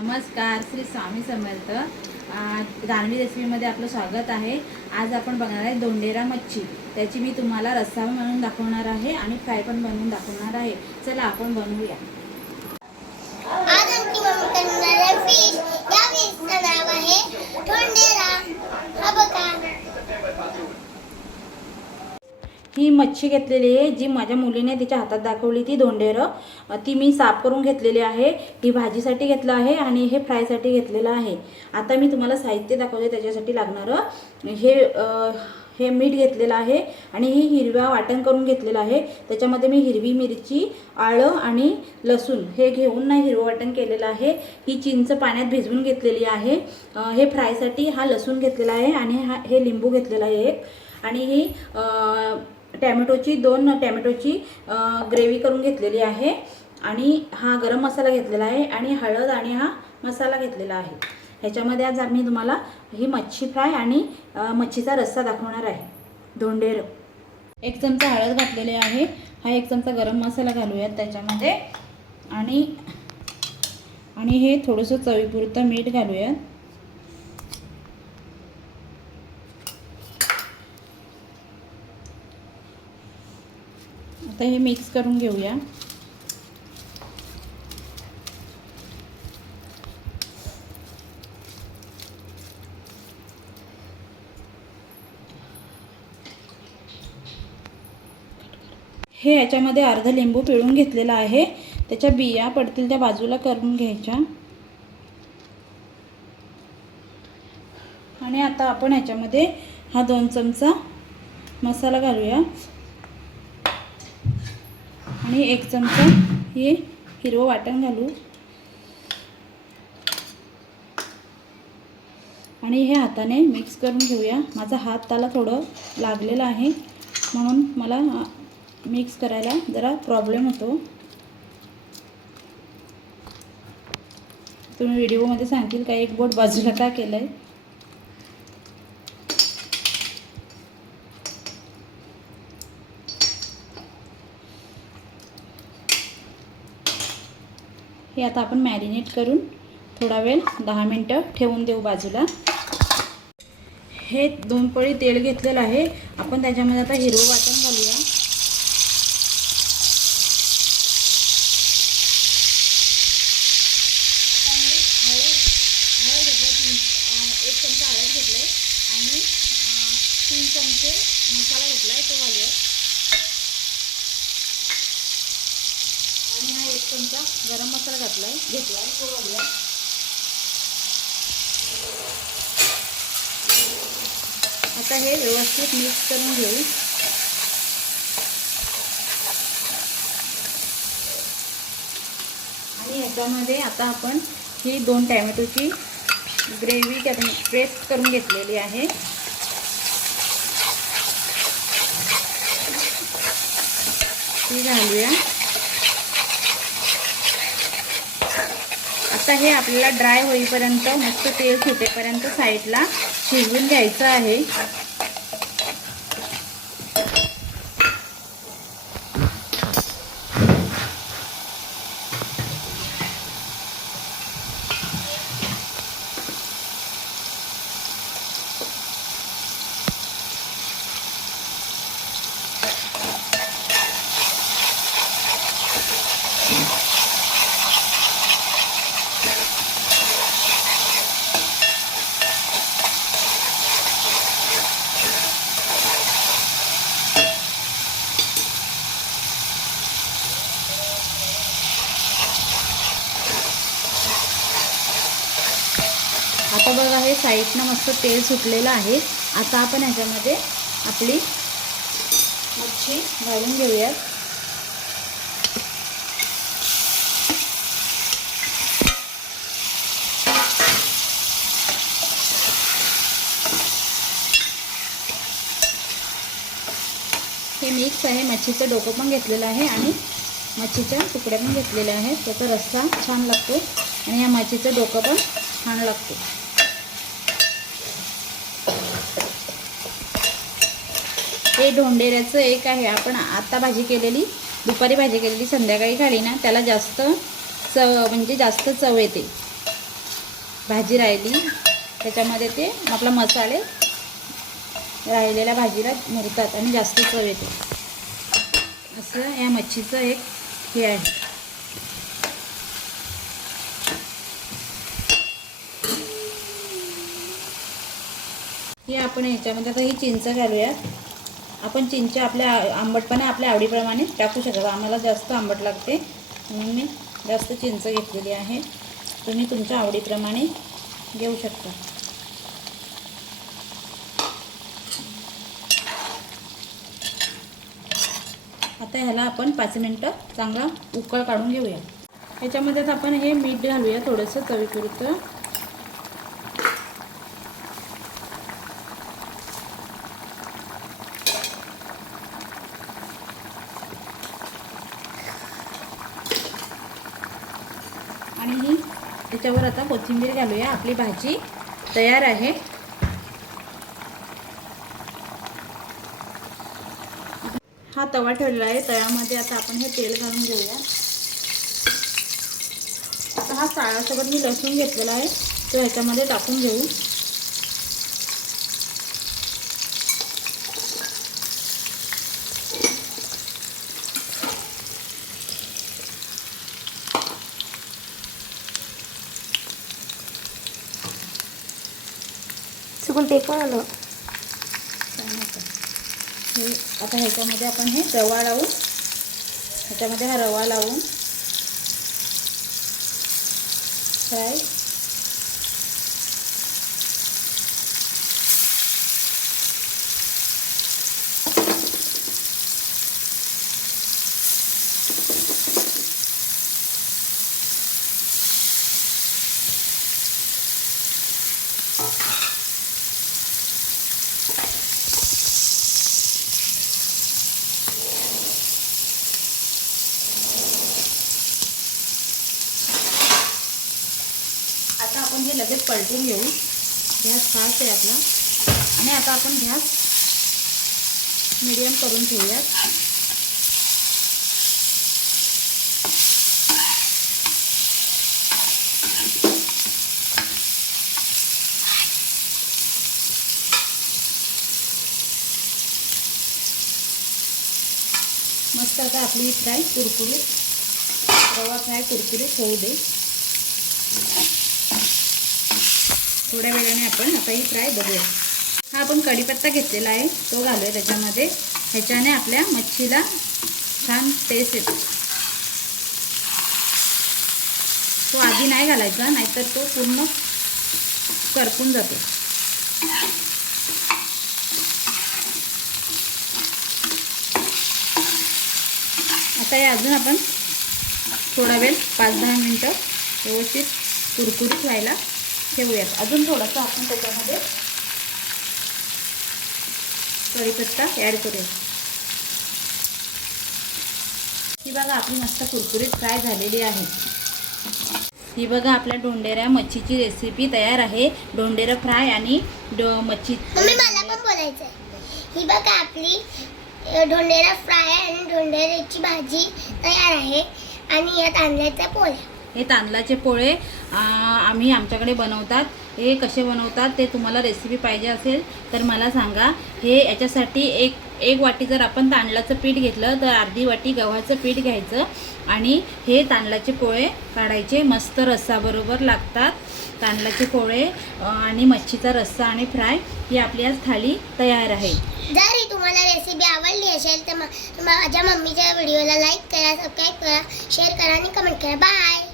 नमस्कार श्री स्वामी समर्थ. दानवी रेसिपीमध्ये आपलं स्वागत आहे. आज आपण बनवणार आहे दोंडेरा मच्छी. त्याची मी तुम्हाला रस्सा बनवून दाखवणार आहे आणि फ्राय पण बनवून दाखवणार आहे. चला आपण बनवूया. हा ही मच्छी घेतलेली आहे जी माझ्या मुलीने तिच्या हातात दाखवली ती दोंडेरं. ती मी साफ करून घेतलेली आहे. ही भाजीसाठी घेतलं आहे आणि हे फ्रायसाठी घेतलेलं आहे. आता मी तुम्हाला साहित्य दाखवते त्याच्यासाठी लागणारं. हे हे मीठ घेतलेलं आहे आणि ही हिरव्या वाटण करून घेतलेलं आहे. त्याच्यामध्ये मी हिरवी मिरची आळं आणि लसूण हे घेऊन ना हिरवं वाटण केलेलं आहे. ही चिंच पाण्यात भिजवून घेतलेली आहे. हे फ्रायसाठी हा लसूण घेतलेला आहे आणि हा हे लिंबू घेतलेला आहे एक. आणि ही टॅमॅटोची दोन टॅमॅटोची ग्रेव्ही करून घेतलेली आहे. आणि हा गरम मसाला घेतलेला आहे आणि हळद आणि हा मसाला घेतलेला आहे. ह्याच्यामध्ये आज आम्ही तुम्हाला ही मच्छी फ्राय आणि मच्छीचा रस्सा दाखवणार आहे. धोंडेर. एक चमचा हळद घातलेले आहे. हा एक चमचा गरम मसाला घालूयात त्याच्यामध्ये. आणि आणि हे थोडंसं चवीपुरतं मीठ घालूयात. आता हे मिक्स करून घेऊया. हे याच्यामध्ये अर्ध लिंबू पिळून घेतलेला आहे. त्याच्या बिया पडतील त्या बाजूला करून घ्यायच्या. आणि आता आपण ह्याच्यामध्ये हा दोन चमचा मसाला घालूया. आणि एक चमचा हे हिरवं वाटण घालू. आणि हे हाताने मिक्स करून घेऊया. माझा हात त्याला थोडं लागलेलं आहे म्हणून मला मिक्स करायला जरा प्रॉब्लेम होतो. तुम्ही व्हिडिओमध्ये सांगतील का? एक बोट बाजूला का केलं आहे हे आता आपण मॅरिनेट करून थोडा वेळ दहा मिनटं ठेवून देऊ बाजूला. हे दोन पळी तेल घेतलेलं आहे. आपण त्याच्यामध्ये आता हिरवं वाटण घालूया आता हे हळद हळद घेतलं तीन अं, एक चमचा हळद घेतलं आहे आणि अं, तीन चमचे मसाला घेतला आहे तो घालूया आणि हा एक चमचा गरम मसाला घातला आहे घेतला आहे तो घालूया. आता हे व्यवस्थित मिक्स करून घेऊ. आणि याच्यामध्ये आता आपण ही दोन टॅमॅटोची ग्रेव्ही त्यात पेस्ट करून घेतलेली आहे. ती घालूया. आता हे आपल्याला ड्राय होईपर्यंत मस्त तेल सुटेपर्यंत साईडला शिजवून घ्यायचं आहे. आहे साईडनं मस्त तेल सुटलेलं आहे. आता आपण ह्याच्यामध्ये आपली मच्छी घालून घेऊयात. हे मिक्स आहे. मच्छीचं डोकं पण घेतलेलं आहे आणि मच्छीच्या तुकड्या पण घेतलेल्या आहेत. त्याचा रस्सा छान लागतो आणि या मच्छीचं डोकं पण छान लागतो. हे ढोंडेऱ्याचं एक आहे. आपण आता भाजी केलेली दुपारी भाजी केलेली संध्याकाळी खाली ना त्याला जास्त चव म्हणजे जास्त चव येते. भाजी राहिली. त्याच्यामध्ये ते आपला मसाले राहिलेल्या भाजीला मुरतात आणि जास्त चव येते. असं या मच्छीचं एक हे आहे. हे आपण ह्याच्यामध्ये आता ही चिंच घालूयात. आपण चिंच आपल्या आंबटपणा आपल्या आवडीप्रमाणे टाकू शकतो आम्हाला जास्त आंबट लागते. म्हणून मी जास्त चिंच घेतलेली आहे. तुम्ही तुमच्या आवडीप्रमाणे घेऊ शकता. आता ह्याला आपण पाच मिनटं चांगला उकळ काढून घेऊया. ह्याच्यामध्ये आपण हे मीठ घालूया. थोडंसं चवीपुरतं आणि ही त्याच्यावर आता कोथिंबीर घालूया. आपली भाजी तयार आहे. हा तवा ठेवलेला आहे. तव्यामध्ये आता आपण हे तेल घालून घेऊया. आता हा साळासोबत मी लसूण घेतलेला आहे. तो ह्याच्यामध्ये टाकून घेऊ. ते पण आलं. हे आता ह्याच्यामध्ये आपण हे रवा लावून ह्याच्यामध्ये हा रवा लावून. फ्राय आता आपण हे लगेच पलटून घेऊ. गॅस फास्ट आहे आपला. आणि आता आपण गॅस मीडियम करून ठेवूयात मस्त आता आपली फ्राय कुरकुरीत रवा फ्राय कुरकुरीत होऊ दे. थोड्या वेळाने आपण आता ही फ्राय बघूया. हा आपण कढीपत्ता घेतलेला आहे तो घालूया त्याच्यामध्ये. ह्याच्याने आपल्या मच्छीला छान टेस्ट येतो. तो आधी नाही घालायचा नाहीतर तो पूर्ण करपून जातो. आता हे अजून आपण थोडा वेळ पाच दहा मिनटं व्यवस्थित कुरकुरीत व्हायला ठेवूयात. अजून थोडासा आपण त्याच्यामध्ये कढीपत्ता ॲड करूया ही बघा आपली मस्त कुरकुरीत फ्राय झालेली आहे. ही बघा आपल्या डोंडेऱ्या मच्छीची रेसिपी तयार आहे. डोंडेरा फ्राय आणि डो मच्छी मला पण बोलायचं आहे ही बघा आपली डोंडेरा फ्राय आणि डोंडेऱ्याची भाजी तयार आहे. आणि या तांदळाच्या पोळ्या. हे तांदळाचे पोळे आम्ही आमच्याकडे बनवतात. हे कसे बनवतात ते तुम्हाला रेसिपी पाहिजे असेल तर मला सांगा. हे याच्यासाठी एक एक वाटी जर आपण तांदळाचं पीठ घेतलं तर अर्धी वाटी गव्हाचं पीठ घ्यायचं आणि हे तांदळाचे पोळे काढायचे. मस्त रस्साबरोबर लागतात तांदळाचे पोळे आणि मच्छीचा रस्सा आणि फ्राय ही आपली आज थाळी तयार आहे. जर ही तुम्हाला रेसिपी आवडली असेल तर माझ्या मम्मीच्या व्हिडिओला लाईक करा सबस्क्राईब करा शेअर करा आणि कमेंट करा. बाय